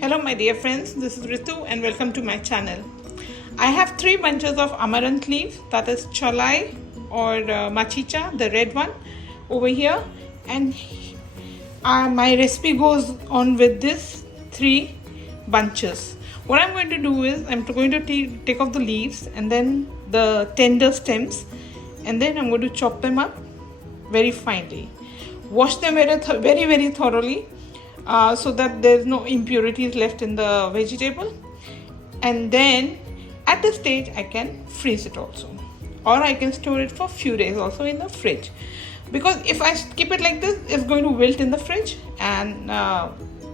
Hello my dear friends, this is Ritu and welcome to my channel. I have 3 bunches of amaranth leaves, that is cholai or machicha, the red one over here, and my recipe goes on with this 3 bunches. What I'm going to do is I'm going to take off the leaves and then the tender stems, and then I'm going to chop them up very finely. Wash them very thoroughly so that there's no impurities left in the vegetable, and then at this stage I can freeze it also, or I can store it for few days also in the fridge, because if I keep it like this it's going to wilt in the fridge and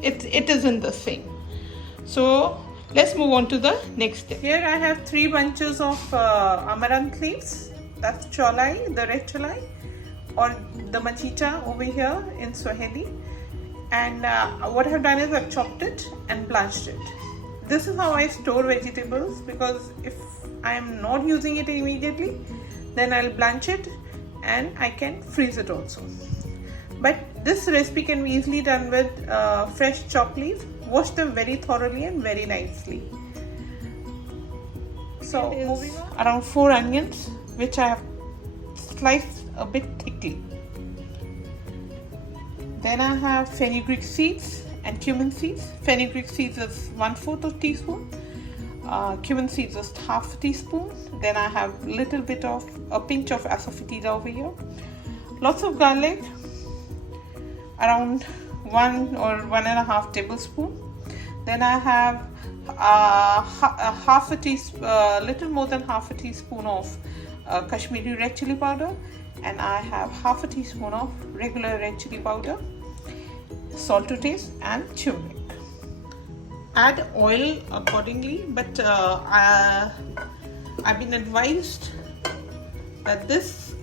it isn't the same. So let's move on to the next step. Here I have 3 bunches of amaranth leaves, that's cholai, the red cholai, or the machicha over here in Swahili. And what I've done is I've chopped it and blanched it. This is how I store vegetables, because if I am not using it immediately, then I'll blanch it and I can freeze it also. But this recipe can be easily done with fresh chopped leaves. Wash them very thoroughly and very nicely. So moving on, around 4 onions which I have sliced a bit thickly. Then I have fenugreek seeds and cumin seeds. Fenugreek seeds is 1/4 of teaspoon. Cumin seeds is 1/2 teaspoon. Then I have little bit of a pinch of asafoetida over here. Lots of garlic, around 1 or 1.5 tablespoon. Then I have little more than half a teaspoon of Kashmiri red chili powder, and I have 1/2 teaspoon of regular red chili powder, salt to taste, and turmeric. Add oil accordingly, but I've been advised that this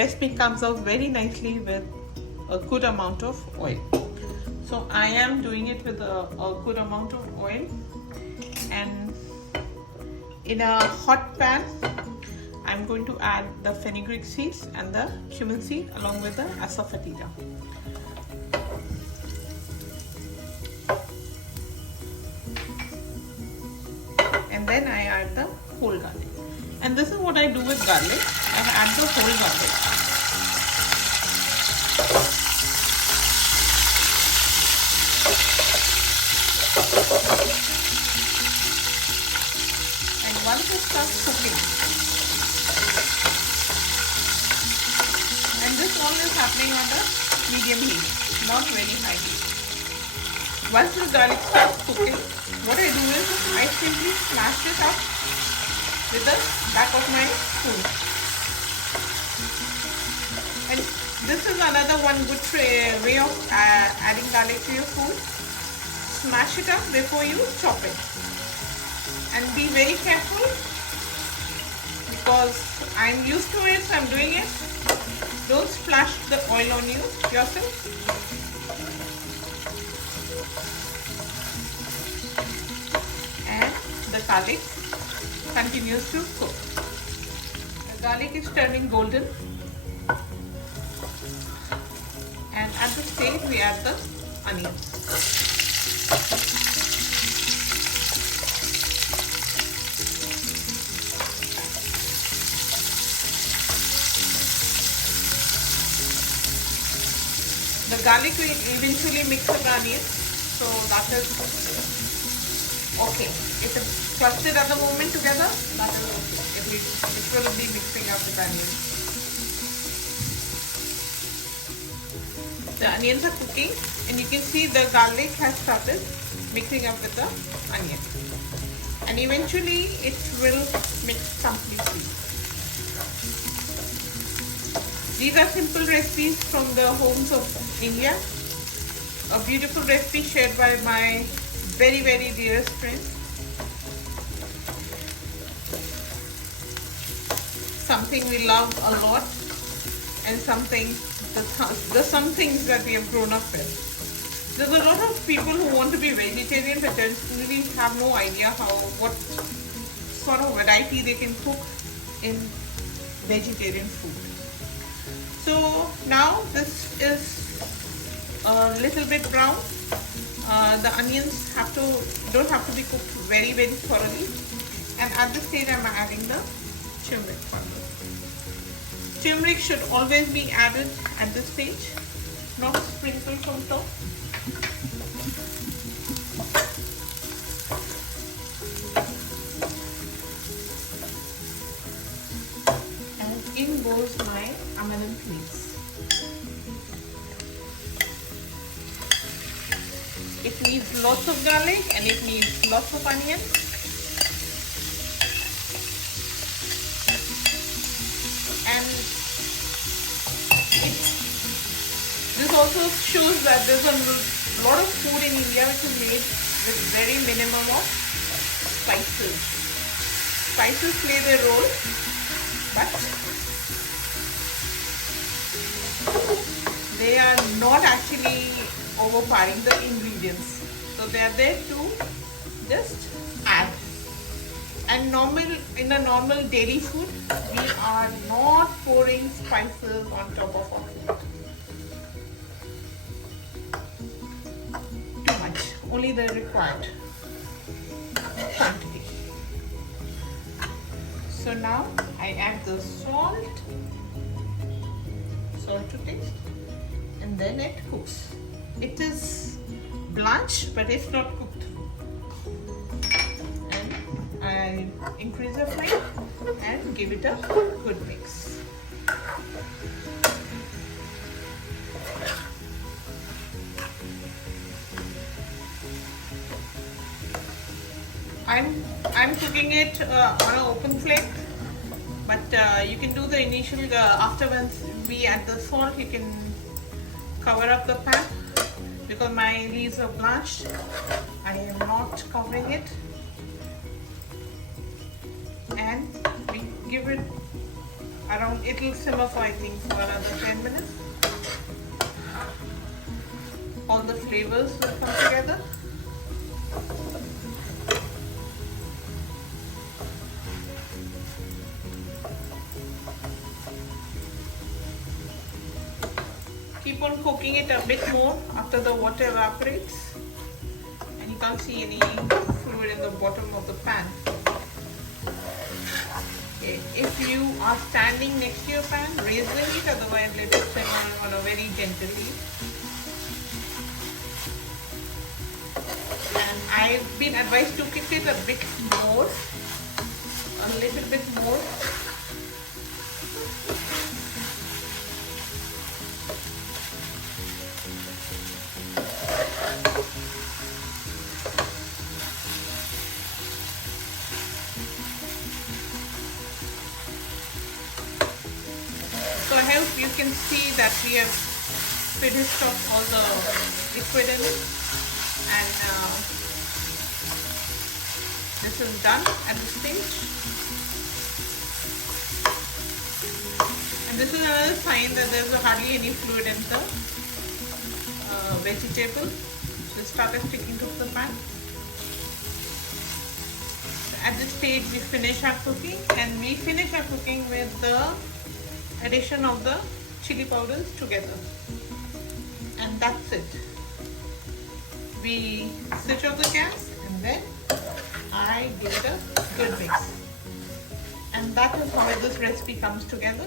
recipe comes out very nicely with a good amount of oil. So I am doing it with a good amount of oil, and in a hot pan I'm going to add the fenugreek seeds and the cumin seed along with the asafoetida. And then I add the whole garlic. And this is what I do with garlic. I add the whole garlic. And once it starts cooking, and this all is happening under medium heat, not very high heat. Once the garlic starts cooking, what I do is I simply smash it up with the back of my spoon. And this is another one good way of adding garlic to your food. Smash it up before you chop it. And be very careful, because I'm used to it, so I'm doing it. Don't splash the oil on you yourself. And the garlic continues to cook. The garlic is turning golden, and at this stage we add the onions. The garlic will eventually mix with the onions, so that is okay. If it's clustered at the moment together, that is okay. It will be mixing up with onions. The onions are cooking, and you can see the garlic has started mixing up with the onion, and eventually it will mix completely. These are simple recipes from the homes of India. A beautiful recipe shared by my very dearest friend. Something we love a lot, and some things that we have grown up with. There's a lot of people who want to be vegetarian but really have no idea what sort of variety they can cook in vegetarian food. So now this is a little bit brown. The onions don't have to be cooked very thoroughly. And at this stage I'm adding the turmeric powder. Turmeric should always be added at this stage, not sprinkled from top. And in goes my amaranth leaves. It needs lots of garlic and it needs lots of onion. And this also shows that there's a lot of food in India which is made with very minimum of spices. Spices play their role, but they are not actually overpowering the ingredients. So they are there to just add. And in a normal daily food, we are not pouring spices on top of our food. Too much, only the required quantity. So now I add the salt to taste, and then it cooks. It is blanched, but it's not cooked. And I increase the flame and give it a good mix. I'm cooking it on an open flame, but you can do the initial after once we add the salt, you can cover up the pan. Because my leaves are blanched, I am not covering it, and we give it around, it will simmer for I think for another 10 minutes. All the flavors will come together. Keep on cooking it a bit more after the water evaporates, and you can't see any fluid in the bottom of the pan. Okay. If you are standing next to your pan, raise the heat, otherwise let it simmer on a very gentle heat. And I've been advised to cook it a bit more, a little bit more. So I hope you can see that we have finished off all the liquid in it, and this is done at this stage. And this is another sign that there's hardly any fluid in the vegetable. Just started sticking to the pan. At this stage we finish our cooking, and we finish our cooking with the addition of the chili powders together, and that's it. We switch off the gas, and then I give it a good mix, and that is how this recipe comes together.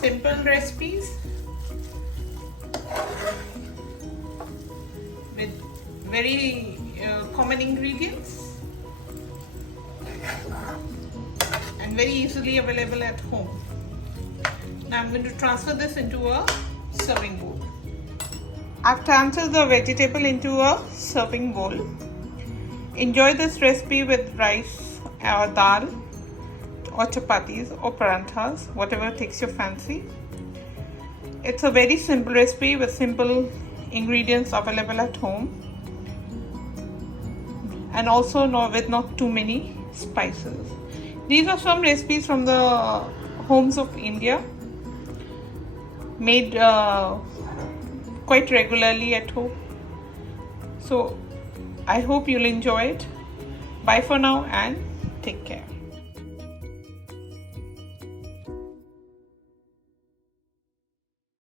Simple recipes with very common ingredients and very easily available at home. Now I'm going to transfer this into a serving bowl. I've transferred the vegetable into a serving bowl. Enjoy this recipe with rice or dal or chapatis or paranthas, whatever takes your fancy. It's a very simple recipe with simple ingredients available at home, and also with not too many spices. These are some recipes from the homes of India, made quite regularly at home. So I hope you'll enjoy it. Bye for now and take care.